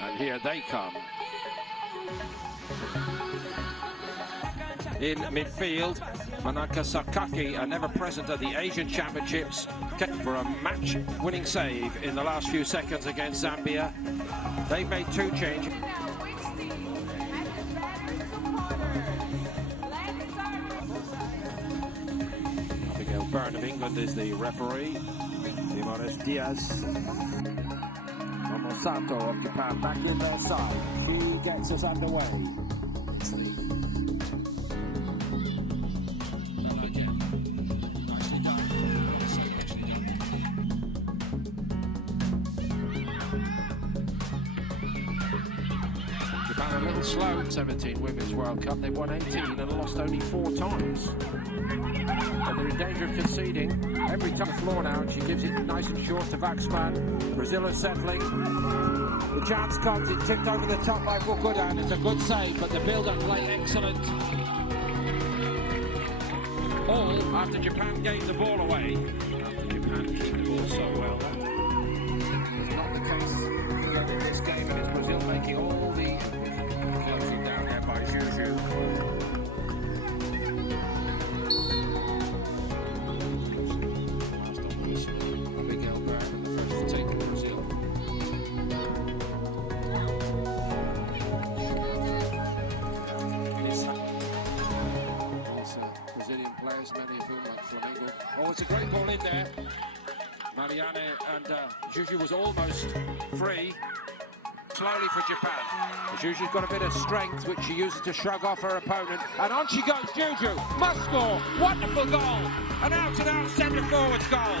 And here they come. In midfield, Manaka Sakaki are never present at the Asian Championships for a match-winning save in the last few seconds against Zambia. They've made two changes. Abigail Byrne of England is the referee. Timones Diaz. Momosato of Japan back in their side. She gets us underway. Japan a little slow. 17 Women's World Cup. They've won 18 and lost only 4 times. And they're in danger of conceding. Every time the floor now, and she gives it nice and short to Vaxman. Brazil is settling. The chance comes, it tipped over the top by Fukuda, and it's a good save, but the build-up play excellent. All after Japan gave the ball away. After Japan keep the ball so well. It's not the case in this game, and it's Brazil making all the closing down there by Juju. Abigail Byrne, the first to take Brazil. Brazilian players, many of whom like Flamengo. Oh, it's a great ball in there. Marianne and Juju was almost free. Slowly for Japan. Juju's got a bit of strength, which she uses to shrug off her opponent. And on she goes, Juju. Must score. Wonderful goal. An out-and-out centre-forwards goal.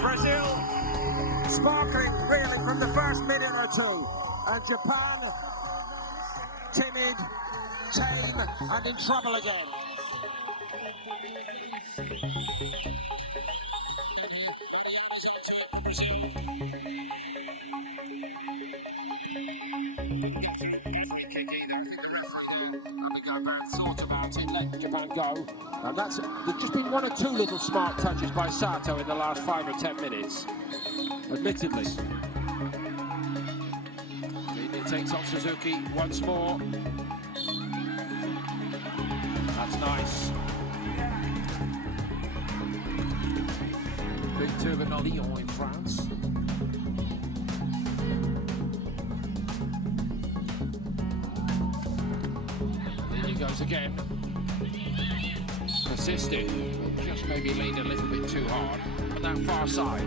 Brazil sparkling really from the first minute or two, and Japan timid, tame, and in trouble again. Thought about it, let Japan go, and there's just been 1 or 2 little smart touches by Sato in the last 5 or 10 minutes. Admittedly. It takes on Suzuki once more. That's nice. Big Turban on Lyon in France. And he goes again. Persisting. Just maybe leaned a little bit too hard on that far side.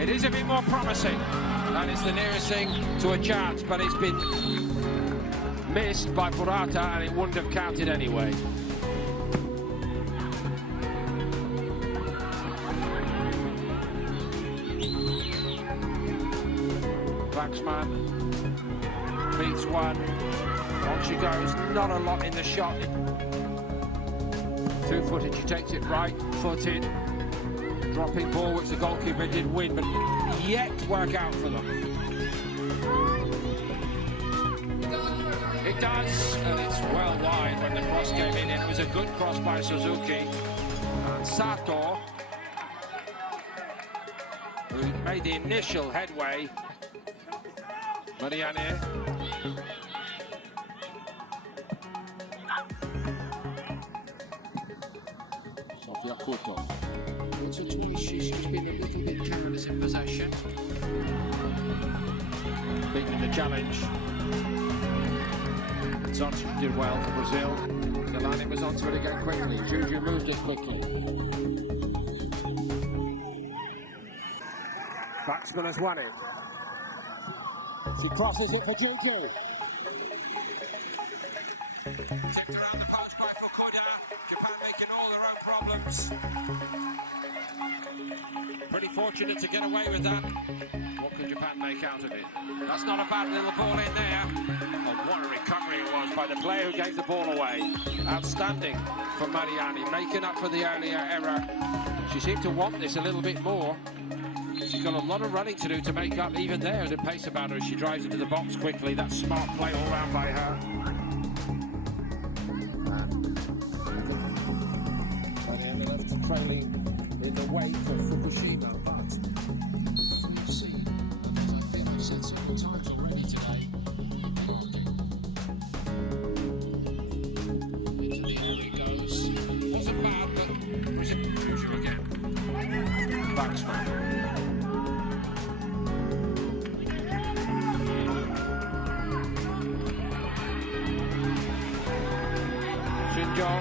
It is a bit more promising. That is the nearest thing to a chance, but it's been missed by Purata and it wouldn't have counted anyway. Vaxman beats one. On she goes, not a lot in the shot. 2-footed, she takes it right, footed. Dropping ball, which the goalkeeper did win, but yet to work out for them. It does, and it's well wide when the cross came in. It was a good cross by Suzuki. And Sato, who made the initial headway. Marianne. Sofia Couto. She's just been a little bit careless in possession. Beating the challenge. Zonchi did well for Brazil. Galani was onto it again quickly. Juju moved it quickly. Vaxman has won it. She crosses it for Juju. Tipped around the patch by Fukuda. Japan making all their own problems. Pretty fortunate to get away with that. What can Japan make out of it? That's not a bad little ball in there. And what a recovery it was by the player who gave the ball away. Outstanding for Marianne, making up for the earlier error. She seemed to want this a little bit more. She's got a lot of running to do to make up even there. The pace about her as she drives into the box quickly. That's smart play all round by her. Joe.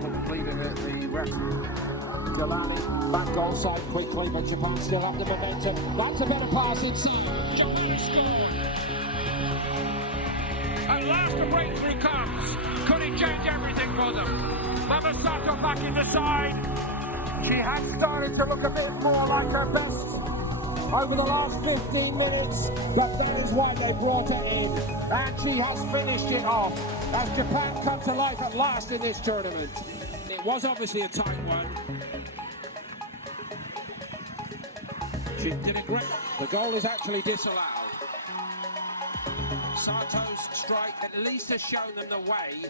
Completed at the ref. Delani, back goal side quickly, but Japan still have the momentum. That's a better pass inside. Japan score. At last the breakthrough comes. Could it change everything for them? Mamasako back in the side. She has started to look a bit more like her best over the last 15 minutes, but that is why they brought her in. And she has finished it off as Japan come to life at last in this tournament. It was obviously a tight one. She did it great. The goal is actually disallowed. Sato's strike at least has shown them the way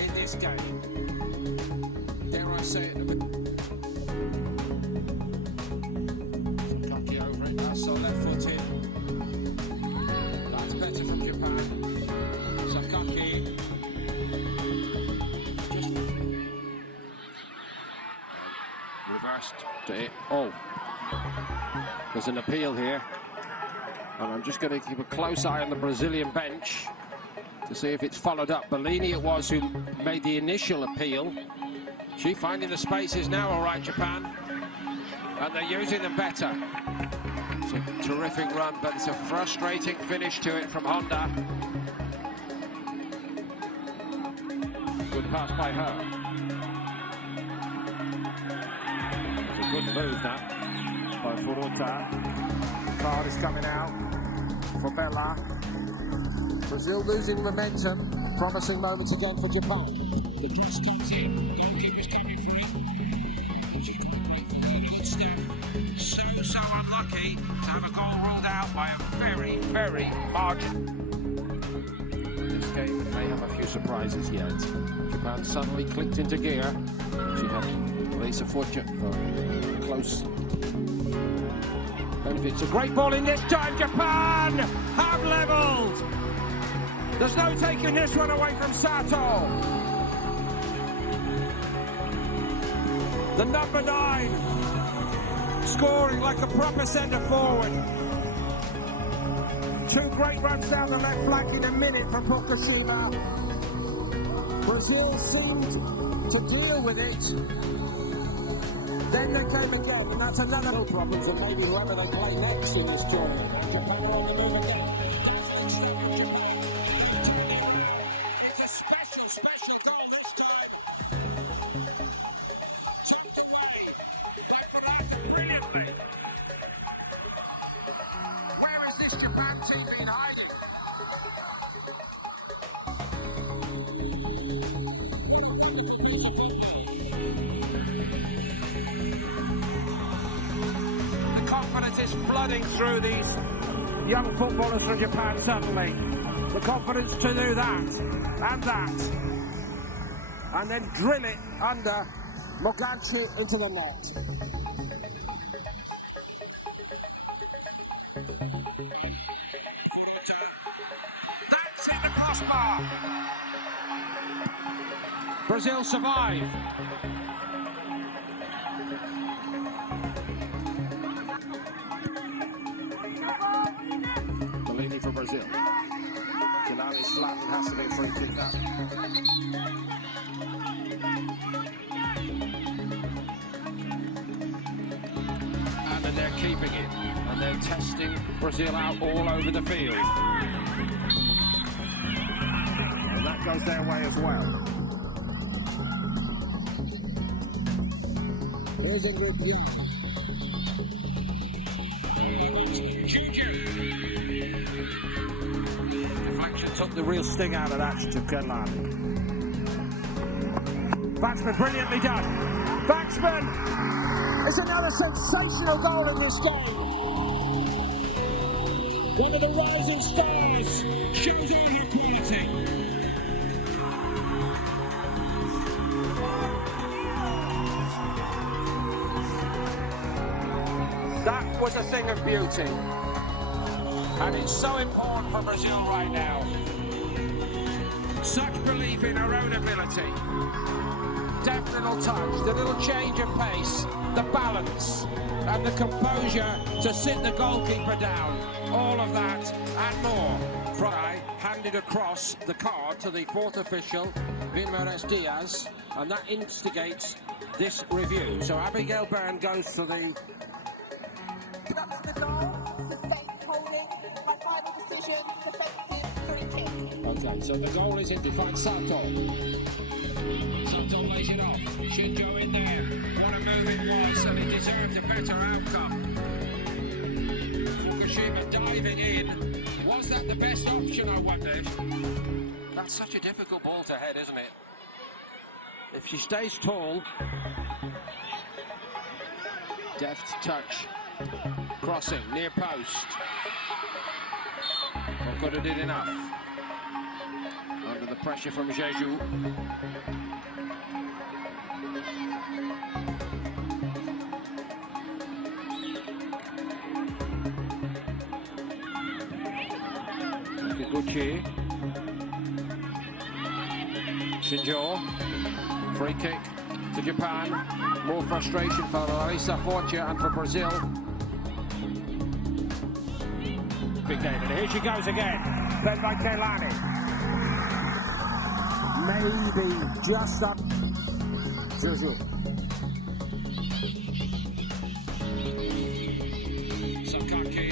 in this game. Dare I say it? Cocky over it. So left foot in. That's better from Japan. Sakaki. Just reversed to it. Oh, there's an appeal here. And I'm just going to keep a close eye on the Brazilian bench to see if it's followed up. Bellini it was who made the initial appeal. She finding the spaces now, all right, Japan. And they're using them better. It's a terrific run, but it's a frustrating finish to it from Honda. Good pass by her. It's a good move, that, by Furuta. Card is coming out for Bella. Brazil losing momentum. Promising moments again for Japan. The cross comes in. Goalkeeper's coming for it. She's got to play for the instead. So unlucky to have a goal ruled out by a very, very margin. This game may have a few surprises yet. Japan suddenly clicked into gear. She had Lisa Fortune close. It's a great ball in this time. Japan have levelled. There's no taking this one away from Sato. The number 9 scoring like a proper centre forward. 2 great runs down the left flank in a minute from Fukushima. Brazil seemed to deal with it. Then they came again, and that's another problem for maybe whoever they play next in this tournament. Japan are on the move again. It's a special goal this time. Tucked away. They put out brilliantly. Where is this Japan team been hiding? Confidence is flooding through these young footballers from Japan suddenly. The confidence to do that, and then drill it under Moganchi into the net. That's in the crossbar. Brazil survive. For Brazil. Delani slapped and has to get free kick that. And then they're keeping it. And they're testing Brazil out all over the field. And that goes their way as well. Here's Ingrid Bjorn. Took the real sting out of that to Kelani. Baxman brilliantly done. Baxman! It's another sensational goal in this game. One of the rising stars shows all her quality. That was a thing of beauty. And it's so important for Brazil right now. Such belief in her own ability. Deft little touch, the little change of pace, the balance, and the composure to sit the goalkeeper down. All of that and more from handed across the card to the fourth official, Vinmares Diaz, and that instigates this review. So Abigail Byrne goes to the... Okay, so the goal is in to find Sato. Sato lays it off. Shinjo in there. What a move it was, and he deserved a better outcome. Fukushima diving in. Was that the best option, I wondered? That's such a difficult ball to head, isn't it? If she stays tall. Deft touch. Crossing, near post. Not could have did enough. Under the pressure from Jeju. Gucci. Shinjo. Free kick to Japan. More frustration for Larissa Forcia and for Brazil. Big game, and here she goes again. Fed by Kehlani. Maybe just up. Juju. Sakaki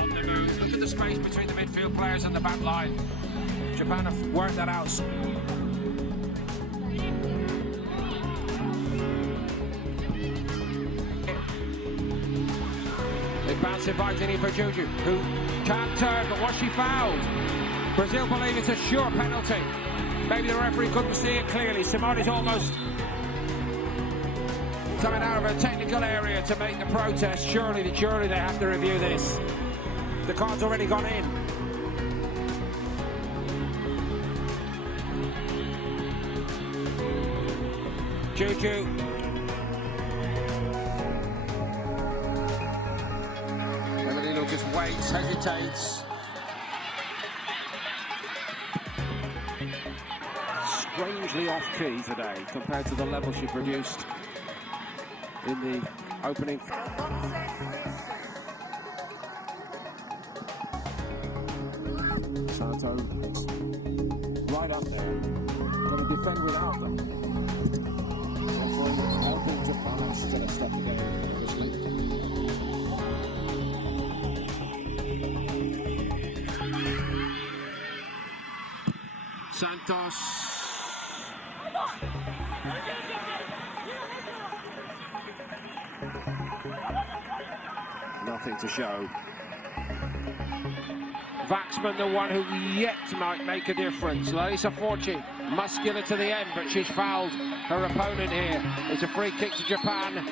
on the move. Look at the space between the midfield players and the back line. Japan have worked that out. They bounce it by Jenny for Juju, who can't turn, but was she fouled? Brazil believe it's a sure penalty. Maybe the referee couldn't see it clearly. Simone is almost coming out of a technical area to make the protest. Surely they have to review this. The card's already gone in. Juju. Emily Lucas waits, hesitates. Strangely off-key today compared to the level she produced in the opening. Sato is right up there. Got to defend without them. Helping Japan still a step again, obviously. Santos. Nothing to show. Waxman, the one who yet might make a difference. Larissa Forci, muscular to the end, but she's fouled her opponent here. It's a free kick to Japan.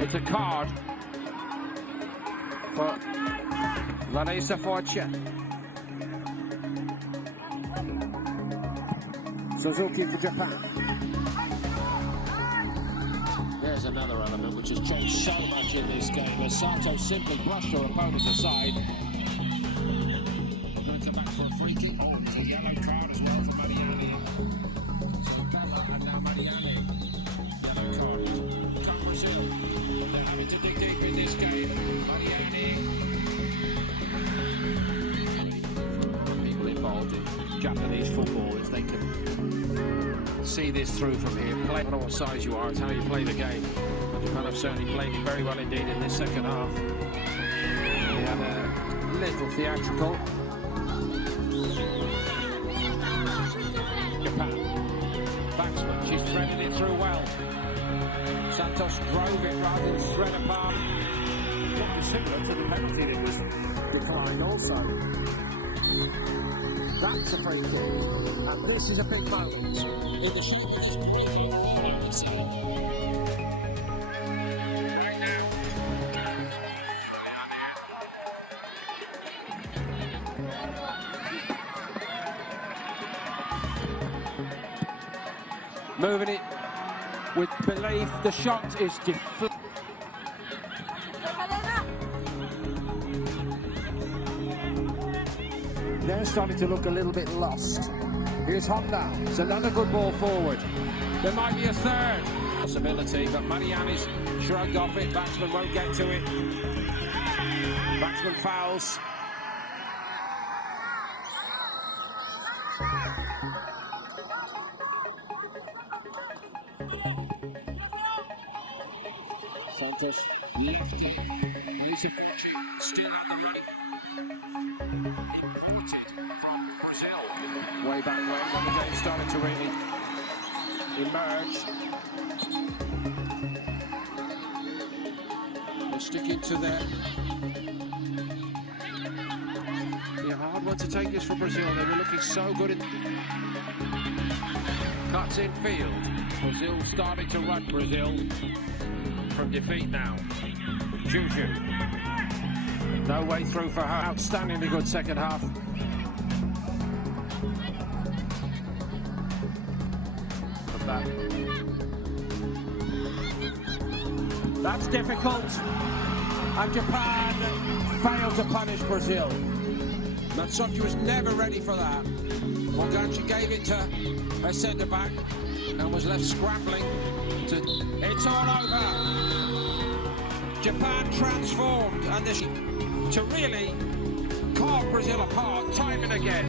It's a card for Larissa Forci. Suzuki for Japan. There's another element which has changed so much in this game as Sato simply brushed her opponent aside. Going back for a free kick. Oh, it's a yellow card as well for Mariani. So Bella and now Mariani. Yellow card. Come Brazil. They're having to dig deep in this game. Mariani. People involved in Japanese football, if they can see this through from here. Play, no matter what size you are, it's how you play the game. Japan have certainly played it very well indeed in this second half. They had a little theatrical. Japan. Baxman, she's threaded it through well. Santos drove it rather than thread apart. Not dissimilar to the penalty that was declined also. That's a free kick, and this is a big moment in the shape of this moving it with belief. The shot is deflected. They're starting to look a little bit lost. Here's Honda. It's another good ball forward. There might be a third possibility, but Mariani's shrugged off it. Baxman won't get to it. Baxman fouls. Santos lifted, using still on the running. Imported from Brazil. Way back when the game started to really emerge. They're sticking to their... Be a hard one to take this for Brazil. They were looking so good in... Cuts in field. Brazil starting to run. Brazil from defeat now. Juju. No way through for her. Outstandingly good second half. Of that. That's difficult. And Japan failed to punish Brazil. Matsuki was never ready for that. Moganchi gave it to her centre-back and was left scrambling to... It's all over. Japan transformed and this to really carve Brazil apart time and again.